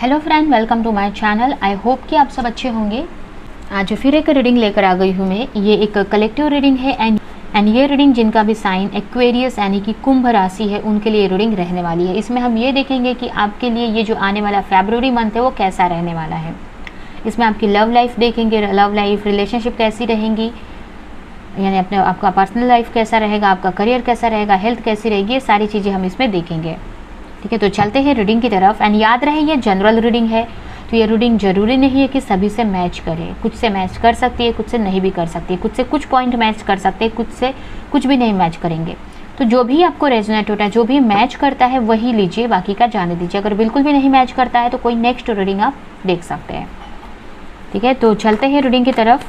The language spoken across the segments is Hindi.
Hello friend, welcome to my channel. I hope कि आप सब अच्छे होंगे। आज फिर एक रीडिंग लेकर आ गई हूँ मैं। ये एक कलेक्टिव रीडिंग है एंड ये रीडिंग जिनका भी साइन एक्वेरियस यानी कि कुंभ राशि है उनके लिए रीडिंग रहने वाली है। इसमें हम ये देखेंगे कि आपके लिए ये जो आने वाला फरवरी मंथ है वो कैसा रहने वाला है। इसमें आपकी लव लाइफ देखेंगे, लव लाइफ, रिलेशनशिप कैसी रहेंगी, यानी अपने आपका पर्सनल लाइफ कैसा रहेगा, आपका करियर कैसा रहेगा, हेल्थ कैसी रहेगी, ये सारी चीज़ें हम इसमें देखेंगे। ठीक है, तो चलते हैं रीडिंग की तरफ। एंड याद रहे ये जनरल रीडिंग है, तो ये रीडिंग जरूरी नहीं है कि सभी से मैच करे। कुछ से मैच कर सकती है, कुछ से नहीं भी कर सकती है, कुछ से कुछ पॉइंट मैच कर सकते हैं, कुछ से कुछ भी नहीं मैच करेंगे। तो जो भी आपको रेजोनेट होता है, जो भी मैच करता है वही लीजिए, बाकी का जाने दीजिए। अगर बिल्कुल भी नहीं मैच करता है तो कोई नेक्स्ट रीडिंग आप देख सकते हैं। ठीक है, तो चलते हैं रीडिंग की तरफ।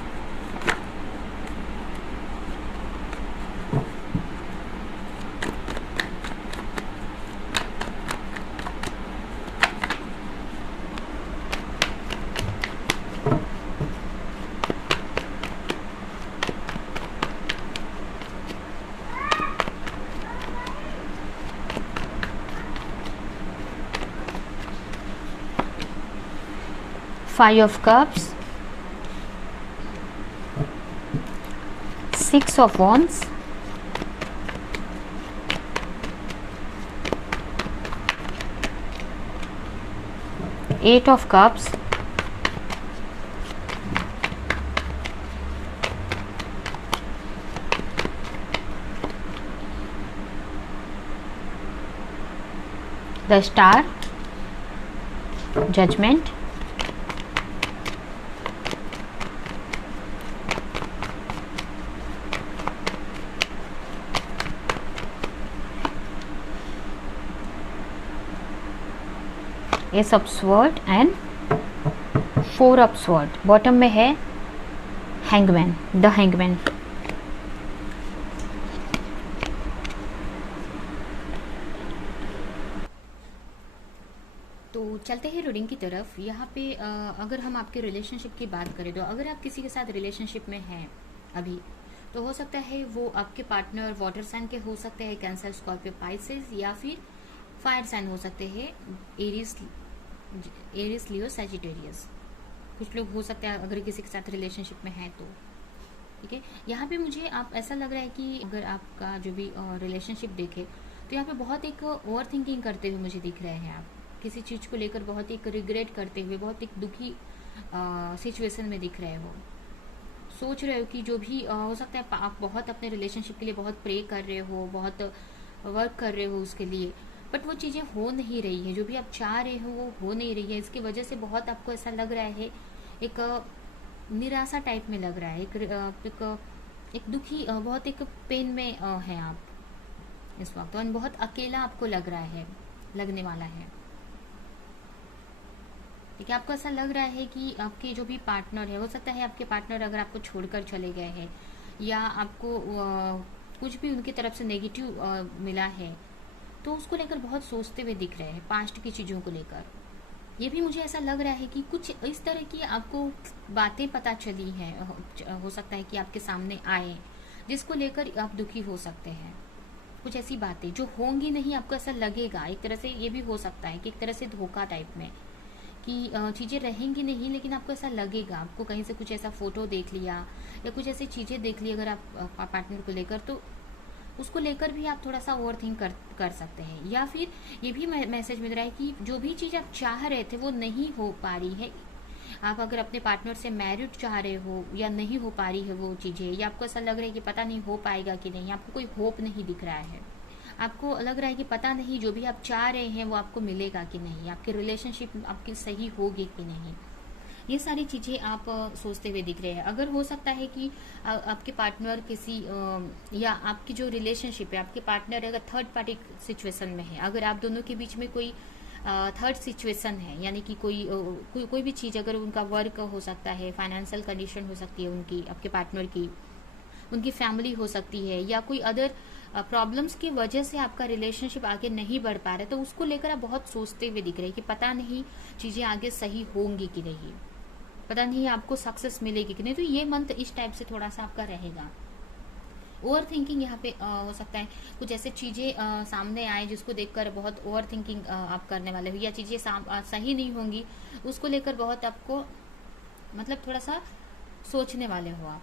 Five of Cups, Six of Wands, Eight of Cups, the Star, Judgment, Ace of Sword and Four of Sword। Bottom में है हैंगमैन, द हैंगमैन। तो चलते हैं रीडिंग की तरफ। यहाँ पे अगर हम आपके रिलेशनशिप की बात करें तो अगर आप किसी के साथ रिलेशनशिप में हैं अभी, तो हो सकता है वो आपके पार्टनर वाटर साइन के हो सकते हैं, कैंसर, स्कॉर्पियो, पाइसेस, या फिर फायर साइन हो सकते हैं, एरिस, लियो, सैजिटेरियस। कुछ लोग हो सकते हैं अगर किसी के साथ रिलेशनशिप में है तो। ठीक है, यहाँ पे मुझे आप ऐसा लग रहा है कि अगर आपका जो भी रिलेशनशिप देखे तो यहाँ पे बहुत एक ओवर थिंकिंग करते हुए मुझे दिख रहे हैं। आप किसी चीज़ को लेकर बहुत एक रिग्रेट करते हुए, बहुत एक दुखी सिचुएशन में दिख रहे हो। सोच रहे हो कि जो भी हो सकता है आप बहुत अपने रिलेशनशिप के लिए बहुत प्रे कर रहे हो, बहुत वर्क कर रहे हो उसके लिए, बट वो चीज़ें हो नहीं रही है। जो भी आप चाह रहे हो वो हो नहीं रही है। इसकी वजह से बहुत आपको ऐसा लग रहा है, एक निराशा टाइप में लग रहा है, एक दुखी, बहुत एक पेन में है आप इस वक्त, और बहुत अकेला आपको लग रहा है, लगने वाला है। ठीक है, आपको ऐसा लग रहा है कि आपके जो भी पार्टनर है, हो सकता है आपके पार्टनर अगर आपको छोड़कर चले गए हैं, या आपको कुछ भी उनकी तरफ से नेगेटिव मिला है, तो उसको लेकर बहुत सोचते हुए दिख रहे हैं, पास्ट की चीज़ों को लेकर। ये भी मुझे ऐसा लग रहा है कि कुछ इस तरह की आपको बातें पता चली हैं, हो सकता है कि आपके सामने आए, जिसको लेकर आप दुखी हो सकते हैं। कुछ ऐसी बातें जो होंगी नहीं, आपको ऐसा लगेगा। एक तरह से ये भी हो सकता है कि एक तरह से धोखा टाइप में, कि चीज़ें रहेंगी नहीं, लेकिन आपको ऐसा लगेगा। आपको कहीं से कुछ ऐसा फोटो देख लिया या कुछ ऐसी चीज़ें देख ली अगर आप पार्टनर को लेकर, तो उसको लेकर भी आप थोड़ा सा ओवर थिंक कर सकते हैं। या फिर ये भी मैसेज मिल रहा है कि जो भी चीज़ आप चाह रहे थे वो नहीं हो पा रही है। आप अगर अपने पार्टनर से मैरिड चाह रहे हो या नहीं हो पा रही है वो चीज़ें, या आपको ऐसा लग रहा है कि पता नहीं हो पाएगा कि नहीं, आपको कोई होप नहीं दिख रहा है, आपको लग रहा है कि पता नहीं जो भी आप चाह रहे हैं वो आपको मिलेगा कि नहीं, आपकी रिलेशनशिप आपकी सही होगी कि नहीं, ये सारी चीज़ें आप सोचते हुए दिख रहे हैं। अगर हो सकता है कि आपके पार्टनर किसी या आपकी जो रिलेशनशिप है, आपके पार्टनर अगर थर्ड पार्टी सिचुएशन में है, अगर आप दोनों के बीच में कोई थर्ड सिचुएशन है, यानी कि कोई भी चीज़, अगर उनका वर्क हो सकता है, फाइनेंशियल कंडीशन हो सकती है उनकी, आपके पार्टनर की, उनकी फैमिली हो सकती है, या कोई अदर प्रॉब्लम्स की वजह से आपका रिलेशनशिप आगे नहीं बढ़ पा रहा है, तो उसको लेकर आप बहुत सोचते हुए दिख रहे हैं कि पता नहीं चीज़ें आगे सही होंगी कि नहीं, पता नहीं आपको सक्सेस मिलेगी कि नहीं। तो ये मंथ इस टाइप से थोड़ा सा आपका रहेगा। ओवर थिंकिंग यहाँ पे हो सकता है, कुछ ऐसे चीज़ें सामने आए जिसको देखकर बहुत ओवर थिंकिंग आप करने वाले हो, या चीज़ें सही नहीं होंगी उसको लेकर बहुत आपको मतलब थोड़ा सा सोचने वाले हो आप।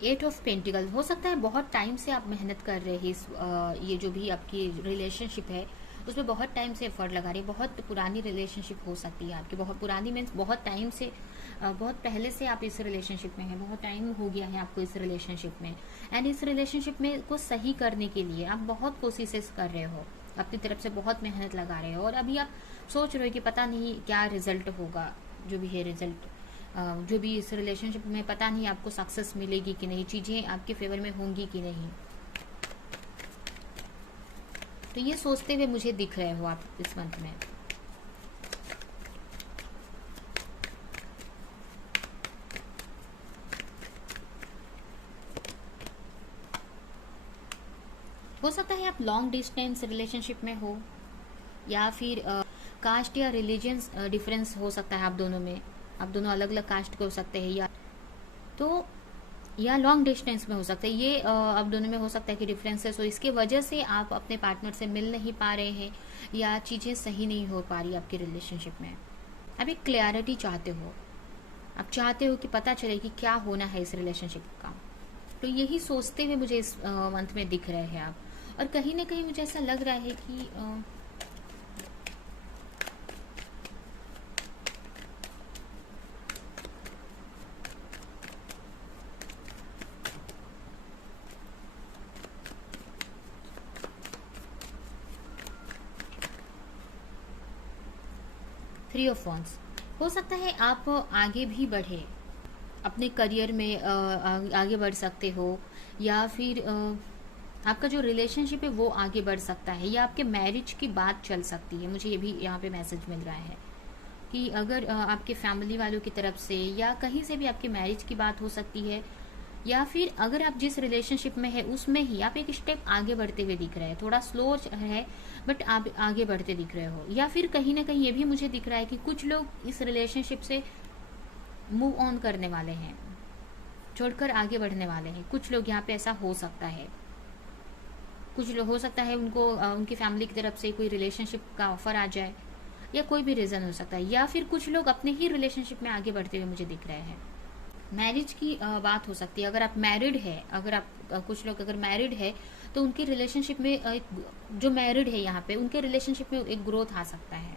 8 ऑफ पेंटिकल हो सकता है बहुत टाइम से आप मेहनत कर रहे हैं ये जो भी आपकी रिलेशनशिप है उसमें बहुत टाइम से एफर्ट लगा रही है। बहुत पुरानी रिलेशनशिप हो सकती है आपकी, बहुत पुरानी मीन्स बहुत टाइम से बहुत पहले से आप इस रिलेशनशिप में हैं, बहुत टाइम हो गया है आपको इस रिलेशनशिप में। एंड इस रिलेशनशिप में को सही करने के लिए आप बहुत कोशिशें कर रहे हो, अपनी तरफ से बहुत मेहनत लगा रहे हो, और अभी आप सोच रहे हो कि पता नहीं क्या रिजल्ट होगा, जो भी है रिजल्ट जो भी इस रिलेशनशिप में पता नहीं आपको सक्सेस मिलेगी कि नहीं, चीज़ें आपके फेवर में होंगी कि नहीं। तो ये सोचते हुए मुझे दिख रहे हो आप इस मंथ में। हो सकता है आप लॉन्ग डिस्टेंस रिलेशनशिप में हो, या फिर कास्ट या रिलीजियंस डिफरेंस हो सकता है आप दोनों में, आप दोनों अलग अलग कास्ट के हो सकते हैं, या तो या लॉन्ग डिस्टेंस में हो सकता है। ये आप दोनों में हो सकता है कि डिफरेंसेस हो, इसके वजह से आप अपने पार्टनर से मिल नहीं पा रहे हैं, या चीज़ें सही नहीं हो पा रही आपकी रिलेशनशिप में। आप एक क्लैरिटी चाहते हो, आप चाहते हो कि पता चले कि क्या होना है इस रिलेशनशिप का। तो यही सोचते हुए मुझे इस मंथ में दिख रहे हैं आप, और कहीं ना कहीं मुझे ऐसा लग रहा है कि 3 ऑफ वॉन्ड्स हो सकता है आप आगे भी बढ़े अपने करियर में, आगे बढ़ सकते हो, या फिर आपका जो रिलेशनशिप है वो आगे बढ़ सकता है, या आपके मैरिज की बात चल सकती है। मुझे ये भी यहाँ पे मैसेज मिल रहा है कि अगर आपके फैमिली वालों की तरफ से या कहीं से भी आपकी मैरिज की बात हो सकती है, या फिर अगर आप जिस रिलेशनशिप में है उसमें ही आप एक स्टेप आगे बढ़ते हुए दिख रहे हैं, थोड़ा स्लो है बट आप आगे बढ़ते दिख रहे हो। या फिर कहीं ना कहीं ये भी मुझे दिख रहा है कि कुछ लोग इस रिलेशनशिप से मूव ऑन करने वाले हैं, छोड़कर आगे बढ़ने वाले हैं। कुछ लोग यहाँ पे ऐसा हो सकता है, कुछ लोग हो सकता है उनको उनकी फैमिली की तरफ से कोई रिलेशनशिप का ऑफर आ जाए, या कोई भी रीजन हो सकता है, या फिर कुछ लोग अपने ही रिलेशनशिप में आगे बढ़ते हुए मुझे दिख रहे हैं। मैरिज की बात हो सकती है, अगर आप मैरिड है, अगर आप कुछ लोग अगर मैरिड है तो उनकी रिलेशनशिप में जो मैरिड है यहाँ पे उनके रिलेशनशिप में एक ग्रोथ आ सकता है,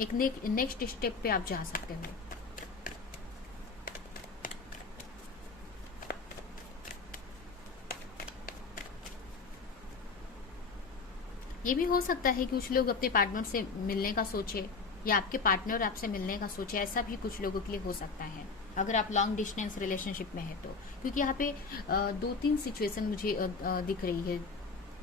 एक नेक्स्ट स्टेप पे आप जा सकते हो। ये भी हो सकता है कि कुछ लोग अपने पार्टनर से मिलने का सोचे, या आपके पार्टनर आपसे मिलने का सोचे, ऐसा भी कुछ लोगों के लिए हो सकता है अगर आप लॉन्ग डिस्टेंस रिलेशनशिप में है तो। क्योंकि यहाँ पे 2-3 सिचुएशन मुझे दिख रही है,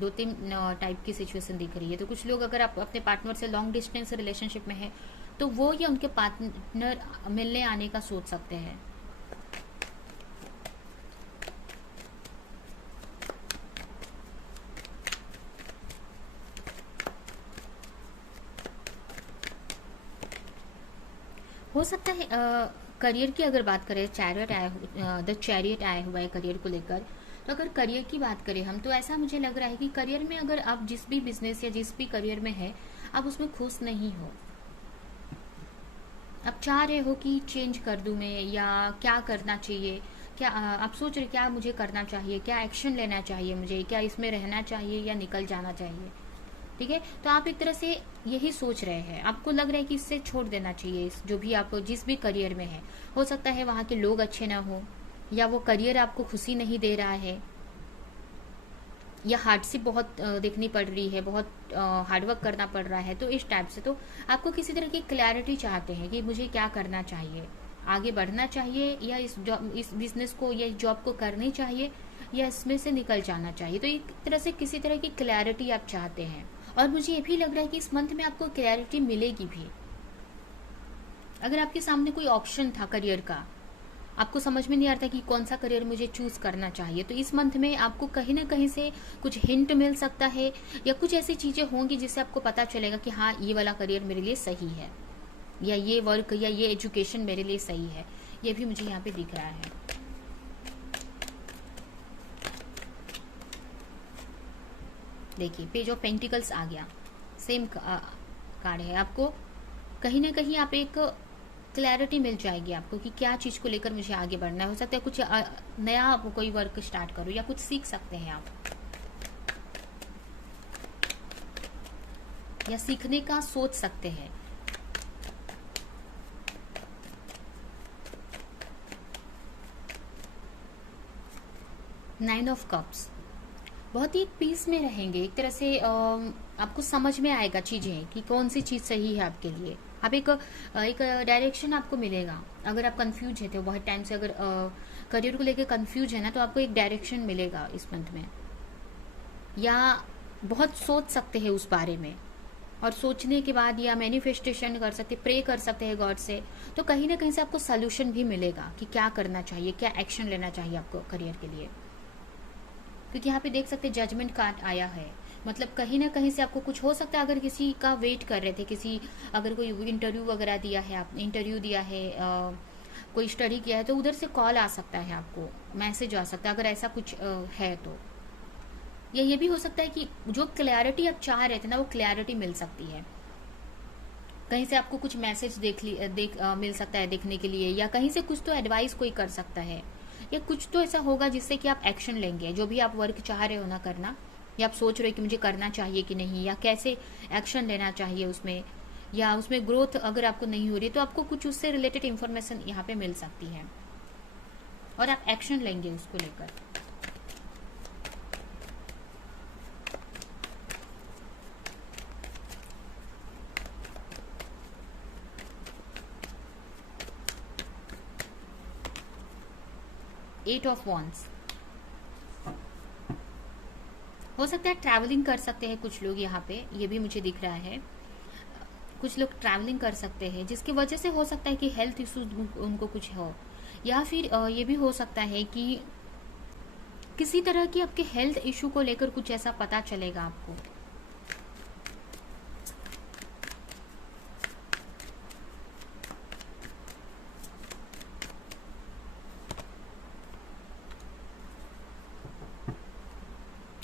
2-3 टाइप की सिचुएशन दिख रही है। तो कुछ लोग अगर आप अपने पार्टनर से लॉन्ग डिस्टेंस रिलेशनशिप में है तो वो या उनके पार्टनर मिलने आने का सोच सकते हैं। हो सकता है करियर की अगर बात करें, द चैरियट आया हुआ है करियर को लेकर। तो अगर करियर की बात करें हम, तो ऐसा मुझे लग रहा है कि करियर में अगर आप जिस भी बिजनेस या जिस भी करियर में है आप उसमें खुश नहीं हो, आप चाह रहे हो कि चेंज कर दूं मैं, या क्या करना चाहिए, क्या आप सोच रहे क्या मुझे करना चाहिए, क्या एक्शन लेना चाहिए मुझे, क्या इसमें रहना चाहिए या निकल जाना चाहिए। ठीक है, तो आप एक तरह से यही सोच रहे हैं, आपको लग रहा है कि इससे छोड़ देना चाहिए, जो भी आप जिस भी करियर में है। हो सकता है वहाँ के लोग अच्छे ना हो, या वो करियर आपको खुशी नहीं दे रहा है, या हार्डशिप बहुत देखनी पड़ रही है, बहुत हार्डवर्क करना पड़ रहा है। तो इस टाइप से तो आपको किसी तरह की क्लैरिटी चाहते हैं कि मुझे क्या करना चाहिए, आगे बढ़ना चाहिए, या इस बिजनेस को या इस जॉब को करनी चाहिए, या इसमें से निकल जाना चाहिए। तो एक तरह से किसी तरह की क्लैरिटी आप चाहते हैं, और मुझे ये भी लग रहा है कि इस मंथ में आपको क्लैरिटी मिलेगी भी। अगर आपके सामने कोई ऑप्शन था करियर का, आपको समझ में नहीं आता कि कौन सा करियर मुझे चूज करना चाहिए, तो इस मंथ में आपको कहीं ना कहीं से कुछ हिंट मिल सकता है, या कुछ ऐसी चीजें होंगी जिससे आपको पता चलेगा कि हाँ, ये वाला करियर मेरे लिए सही है, या ये वर्क या ये एजुकेशन मेरे लिए सही है। ये भी मुझे यहाँ पे दिख रहा है। देखिए, पेज ऑफ पेंटिकल्स आ गया, सेम कार्ड है। आपको कहीं ना कहीं आप एक क्लैरिटी मिल जाएगी आपको कि क्या चीज को लेकर मुझे आगे बढ़ना है। हो सकता है कुछ नया आप कोई वर्क स्टार्ट करो, या कुछ सीख सकते हैं आप, या सीखने का सोच सकते हैं। नाइन ऑफ कप्स, बहुत ही पीस में रहेंगे, एक तरह से आपको समझ में आएगा चीजें कि कौन सी चीज सही है आपके लिए। आप एक डायरेक्शन आपको मिलेगा। अगर आप कंफ्यूज है तो बहुत टाइम से अगर करियर को लेकर कंफ्यूज है ना, तो आपको एक डायरेक्शन मिलेगा इस मंथ में, या बहुत सोच सकते हैं उस बारे में, और सोचने के बाद या मैनिफेस्टेशन कर सकते, प्रे कर सकते हैं गॉड से, तो कहीं ना कहीं से आपको सोल्यूशन भी मिलेगा कि क्या करना चाहिए, क्या एक्शन लेना चाहिए आपको करियर के लिए। क्योंकि यहाँ पे देख सकते जजमेंट कार्ड आया है, मतलब कहीं ना कहीं से आपको कुछ हो सकता है। अगर किसी का वेट कर रहे थे, किसी अगर कोई इंटरव्यू वगैरह दिया है, आपने इंटरव्यू दिया है, कोई स्टडी किया है, तो उधर से कॉल आ सकता है, आपको मैसेज आ सकता है, अगर ऐसा कुछ है तो। या ये भी हो सकता है कि जो क्लैरिटी आप चाह रहे थे ना, वो क्लैरिटी मिल सकती है। कहीं से आपको कुछ मैसेज मिल सकता है देखने के लिए, या कहीं से कुछ तो एडवाइस कोई कर सकता है, या कुछ तो ऐसा होगा जिससे कि आप एक्शन लेंगे। जो भी आप वर्क चाह रहे हो ना करना, या आप सोच रहे हो कि मुझे करना चाहिए कि नहीं, या कैसे एक्शन लेना चाहिए उसमें, या उसमें ग्रोथ अगर आपको नहीं हो रही, तो आपको कुछ उससे रिलेटेड इंफॉर्मेशन यहाँ पे मिल सकती है, और आप एक्शन लेंगे उसको लेकर। एट ऑफ वॉन्ड्स, हो सकता है ट्रैवलिंग कर सकते हैं कुछ लोग यहाँ पे, ये भी मुझे दिख रहा है। कुछ लोग ट्रैवलिंग कर सकते हैं, जिसकी वजह से हो सकता है कि हेल्थ इशू उनको कुछ हो, या फिर ये भी हो सकता है कि किसी तरह की आपके हेल्थ इशू को लेकर कुछ ऐसा पता चलेगा आपको।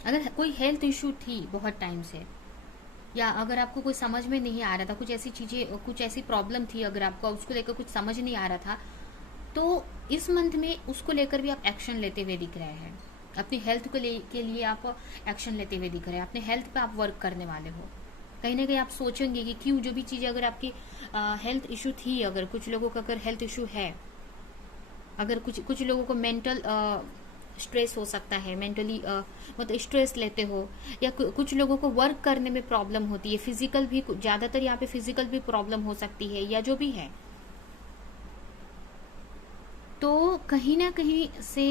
अगर कोई हेल्थ इशू थी बहुत टाइम से, या अगर आपको कोई समझ में नहीं आ रहा था, कुछ ऐसी चीजें, कुछ ऐसी प्रॉब्लम थी, अगर आपको उसको लेकर कुछ समझ नहीं आ रहा था, तो इस मंथ में उसको लेकर भी आप एक्शन लेते हुए दिख रहे हैं। अपनी हेल्थ के लिए आप एक्शन लेते हुए दिख रहे हैं। अपने हेल्थ पे आप वर्क करने वाले हो। कहीं ना कहीं आप सोचेंगे कि क्यों, जो भी चीजें, अगर आपकी हेल्थ इशू थी, अगर कुछ लोगों का अगर हेल्थ इशू है, अगर कुछ लोगों को मेंटल स्ट्रेस हो सकता है, मेंटली मतलब स्ट्रेस लेते हो, या कुछ लोगों को वर्क करने में प्रॉब्लम होती है, फिजिकल भी, ज्यादातर यहाँ पे फिजिकल भी प्रॉब्लम हो सकती है, या जो भी है, तो कहीं ना कहीं से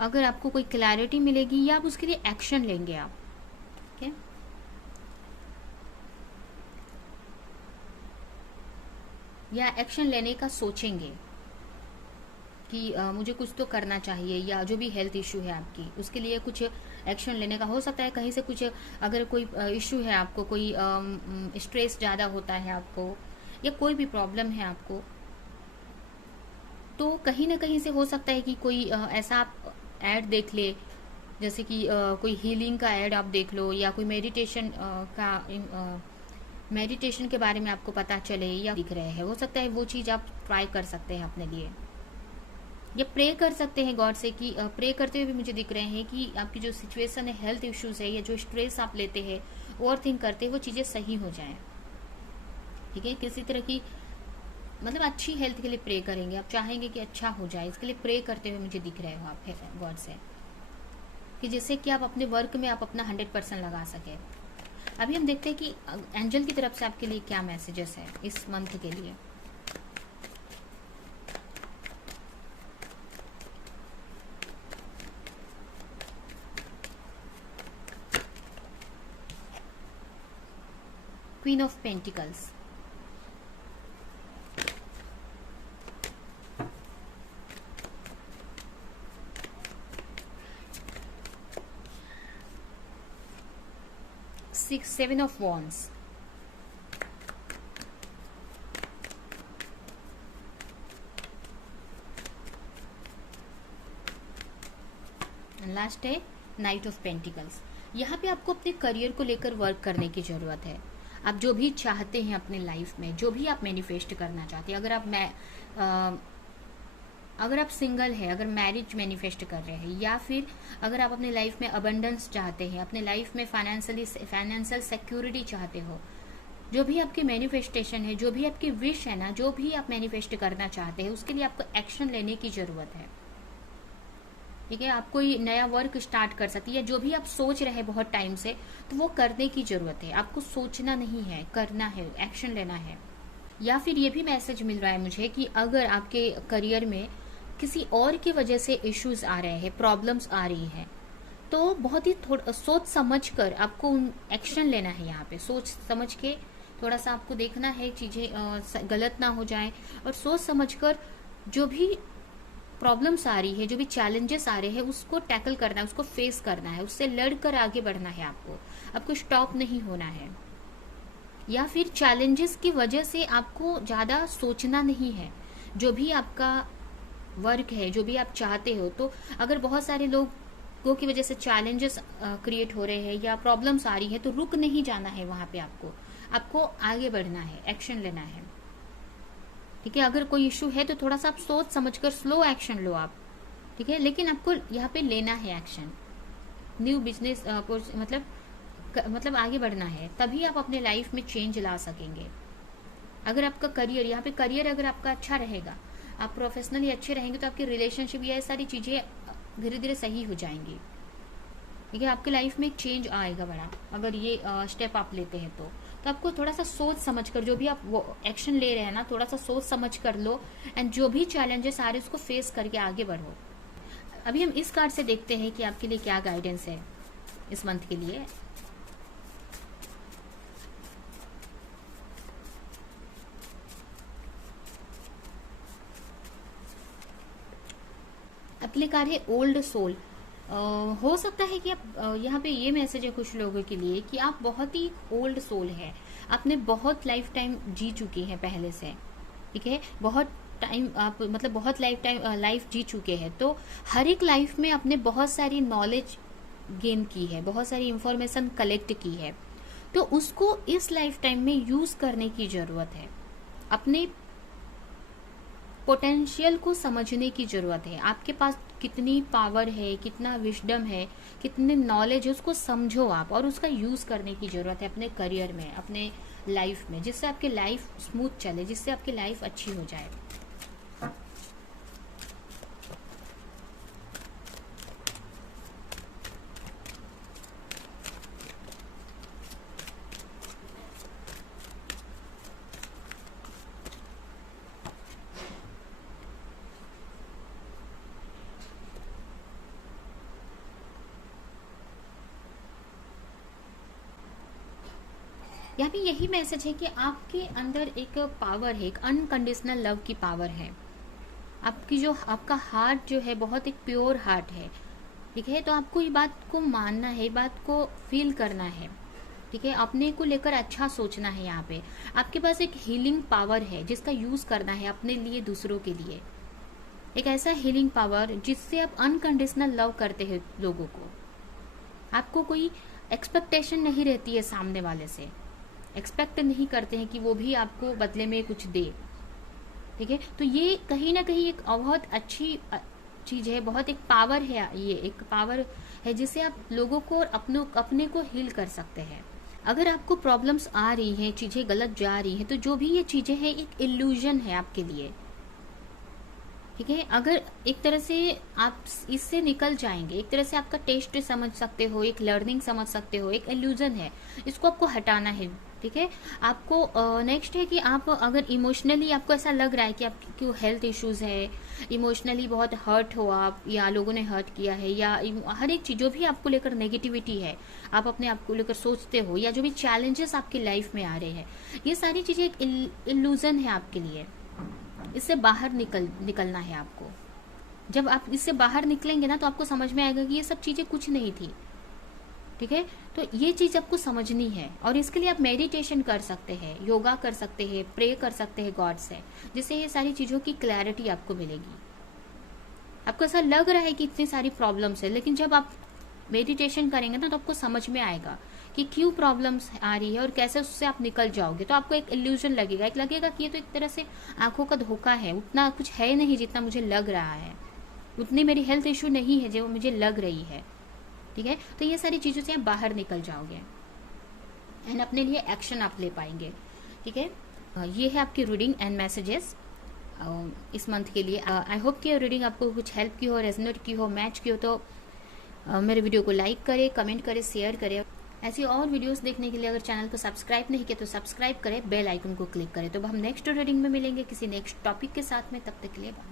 अगर आपको कोई क्लैरिटी मिलेगी, या आप उसके लिए एक्शन लेंगे आप, ठीक है। या एक्शन लेने का सोचेंगे कि मुझे कुछ तो करना चाहिए, या जो भी हेल्थ इशू है आपकी, उसके लिए कुछ एक्शन लेने का। हो सकता है कहीं से कुछ, अगर कोई इशू है आपको, कोई स्ट्रेस ज़्यादा होता है आपको, या कोई भी प्रॉब्लम है आपको, तो कहीं ना कहीं से हो सकता है कि कोई ऐसा आप ऐड देख ले, जैसे कि कोई हीलिंग का ऐड आप देख लो, या कोई मेडिटेशन के बारे में आपको पता चले या दिख रहे हैं। हो सकता है वो चीज़ आप ट्राई कर सकते हैं अपने लिए, या प्रे कर सकते हैं गॉड से कि प्रे करते हुए भी मुझे दिख रहे हैं कि आपकी जो सिचुएशन है, हेल्थ इश्यूज है, या जो स्ट्रेस आप लेते हैं, ओवर थिंक करते हैं, वो चीज़ें सही हो जाएं, ठीक है। किसी तरह की मतलब अच्छी हेल्थ के लिए प्रे करेंगे, आप चाहेंगे कि अच्छा हो जाए, इसके लिए प्रे करते हुए मुझे दिख रहे हो आप गॉड से, कि जिससे कि आप अपने वर्क में आप अपना 100% लगा सके। अभी हम देखते हैं कि एंजल की तरफ से आपके लिए क्या मैसेजेस है इस मंथ के लिए। Queen of pentacles, 7 of wands, last है नाइट ऑफ पेंटिकल्स। यहाँ पे आपको अपने करियर को लेकर वर्क करने की जरूरत है। आप जो भी चाहते हैं अपने लाइफ में, जो भी आप मैनिफेस्ट करना चाहते हैं, अगर आप सिंगल हैं, अगर मैरिज मैनिफेस्ट कर रहे हैं, या फिर अगर आप अपने लाइफ में अबंडेंस चाहते हैं, अपने लाइफ में फाइनेंशियल सिक्योरिटी चाहते हो, जो भी आपकी मैनिफेस्टेशन है, जो भी आपकी विश है ना, जो भी आप मैनिफेस्ट करना चाहते हैं, उसके लिए आपको एक्शन लेने की जरूरत है। ठीक है, आप कोई नया वर्क स्टार्ट कर सकती है, जो भी आप सोच रहे हैं बहुत टाइम से, तो वो करने की जरूरत है। आपको सोचना नहीं है, करना है, एक्शन लेना है। या फिर ये भी मैसेज मिल रहा है मुझे कि अगर आपके करियर में किसी और की वजह से इश्यूज आ रहे हैं, प्रॉब्लम्स आ रही है, तो बहुत ही सोच समझ कर आपको एक्शन लेना है। यहाँ पे सोच समझ के थोड़ा सा आपको देखना है, चीजें गलत ना हो जाए, और सोच समझ कर जो भी प्रॉब्लम्स आ रही है, जो भी चैलेंजेस आ रहे हैं, उसको टैकल करना है, उसको फेस करना है, उससे लड़कर आगे बढ़ना है। आपको स्टॉप नहीं होना है। या फिर चैलेंजेस की वजह से आपको ज्यादा सोचना नहीं है। जो भी आपका वर्क है, जो भी आप चाहते हो, तो अगर बहुत सारे लोगों की वजह से चैलेंजेस क्रिएट हो रहे हैं या प्रॉब्लम्स आ रही है, तो रुक नहीं जाना है वहां पे। आपको आगे बढ़ना है, एक्शन लेना है। ठीक है, अगर कोई इश्यू है तो थोड़ा सा आप सोच समझकर स्लो एक्शन लो आप। ठीक है, लेकिन आपको यहाँ पे लेना है एक्शन। न्यू बिजनेस मतलब आगे बढ़ना है, तभी आप अपने लाइफ में चेंज ला सकेंगे। अगर आपका करियर, यहाँ पे करियर अगर आपका अच्छा रहेगा, आप प्रोफेशनली अच्छे रहेंगे, तो आपकी रिलेशनशिप, ये सारी चीजें धीरे धीरे सही हो जाएंगी। ठीक है, आपके लाइफ में एक चेंज आएगा बड़ा, अगर ये स्टेप आप लेते हैं तो आपको थोड़ा सा सोच समझ कर, जो भी आप वो एक्शन ले रहे हैं ना, थोड़ा सा सोच समझ कर लो, एंड जो भी चैलेंजेस आ रहे हैं उसको फेस करके आगे बढ़ो। अभी हम इस कार्ड से देखते हैं कि आपके लिए क्या गाइडेंस है इस मंथ के लिए। अगले कार्ड है ओल्ड सोल। हो सकता है कि आप यहाँ पे ये मैसेज है कुछ लोगों के लिए कि आप बहुत ही ओल्ड सोल है, आपने बहुत लाइफ टाइम जी चुकी है पहले से। ठीक है, बहुत टाइम आप मतलब बहुत लाइफ जी चुके हैं, तो हर एक लाइफ में आपने बहुत सारी नॉलेज गेन की है, बहुत सारी इंफॉर्मेशन कलेक्ट की है, तो उसको इस लाइफ टाइम में यूज करने की जरूरत है। अपने पोटेंशियल को समझने की जरूरत है। आपके पास कितनी पावर है, कितना विजडम है, कितने नॉलेज है, उसको समझो आप, और उसका यूज करने की जरूरत है अपने करियर में, अपने लाइफ में, जिससे आपकी लाइफ स्मूथ चले, जिससे आपकी लाइफ अच्छी हो जाए। यहाँ पे यही मैसेज है कि आपके अंदर एक पावर है, एक अनकंडीशनल लव की पावर है। आपका हार्ट जो है बहुत एक प्योर हार्ट है। ठीक है, तो आपको ये बात को मानना है, ये बात को फील करना है। ठीक है, अपने को लेकर अच्छा सोचना है। यहाँ पे आपके पास एक हीलिंग पावर है जिसका यूज करना है अपने लिए, दूसरों के लिए। एक ऐसा हीलिंग पावर जिससे आप अनकंडीशनल लव करते हैं लोगों को। आपको कोई एक्सपेक्टेशन नहीं रहती है, सामने वाले से एक्सपेक्ट नहीं करते हैं कि वो भी आपको बदले में कुछ दे। ठीक है, तो ये कहीं ना कहीं एक बहुत अच्छी चीज है, बहुत एक पावर है। ये एक पावर है जिससे आप लोगों को और अपने को हील कर सकते हैं। अगर आपको प्रॉब्लम्स आ रही हैं, चीजें गलत जा रही हैं, तो जो भी ये चीजें हैं एक इल्यूजन है आपके लिए। ठीक है, अगर एक तरह से आप इससे निकल जाएंगे, एक तरह से आपका टेस्ट समझ सकते हो, एक लर्निंग समझ सकते हो, एक इल्यूजन है, इसको आपको हटाना है। ठीक है, आपको नेक्स्ट है कि आप अगर इमोशनली आपको ऐसा लग रहा है कि आपको हेल्थ इश्यूज है, इमोशनली बहुत हर्ट हो आप, या लोगों ने हर्ट किया है, या हर एक चीज जो भी आपको लेकर नेगेटिविटी है, आप अपने आप को लेकर सोचते हो, या जो भी चैलेंजेस आपकी लाइफ में आ रहे हैं, ये सारी चीजें एक इल्यूजन है आपके लिए। इससे बाहर निकलना है आपको। जब आप इससे बाहर निकलेंगे ना, तो आपको समझ में आएगा कि ये सब चीजें कुछ नहीं थी। ठीक है। तो ये चीज आपको समझनी है, और इसके लिए आप मेडिटेशन कर सकते हैं, योगा कर सकते हैं, प्रे कर सकते हैं गॉड से, जिससे ये सारी चीजों की क्लैरिटी आपको मिलेगी। आपको ऐसा लग रहा है कि इतनी सारी प्रॉब्लम्स है, लेकिन जब आप मेडिटेशन करेंगे ना तो आपको समझ में आएगा कि क्यों प्रॉब्लम्स आ रही है और कैसे उससे आप निकल जाओगे। तो आपको एक इल्यूजन लगेगा, एक लगेगा कि ये तो एक तरह से आंखों का धोखा है, उतना कुछ है नहीं जितना मुझे लग रहा है, उतनी मेरी हेल्थ इशू नहीं है जो मुझे लग रही है। ठीक है, तो ये सारी चीजों से आप बाहर निकल जाओगे एंड अपने लिए एक्शन आप ले पाएंगे। ठीक है, ये है आपकी रीडिंग एंड मैसेजेस इस मंथ के लिए। आई होप कि रीडिंग आपको कुछ हेल्प की हो, रेजोनेट की हो, मैच की हो। तो मेरे वीडियो को लाइक करें, कमेंट करें, शेयर करें। ऐसी और वीडियोस देखने के लिए अगर चैनल को सब्सक्राइब नहीं किया तो सब्सक्राइब करें, बेल आइकन को क्लिक करें। तो हम नेक्स्ट रीडिंग में मिलेंगे किसी नेक्स्ट टॉपिक के साथ में, तब तक के लिए बाय।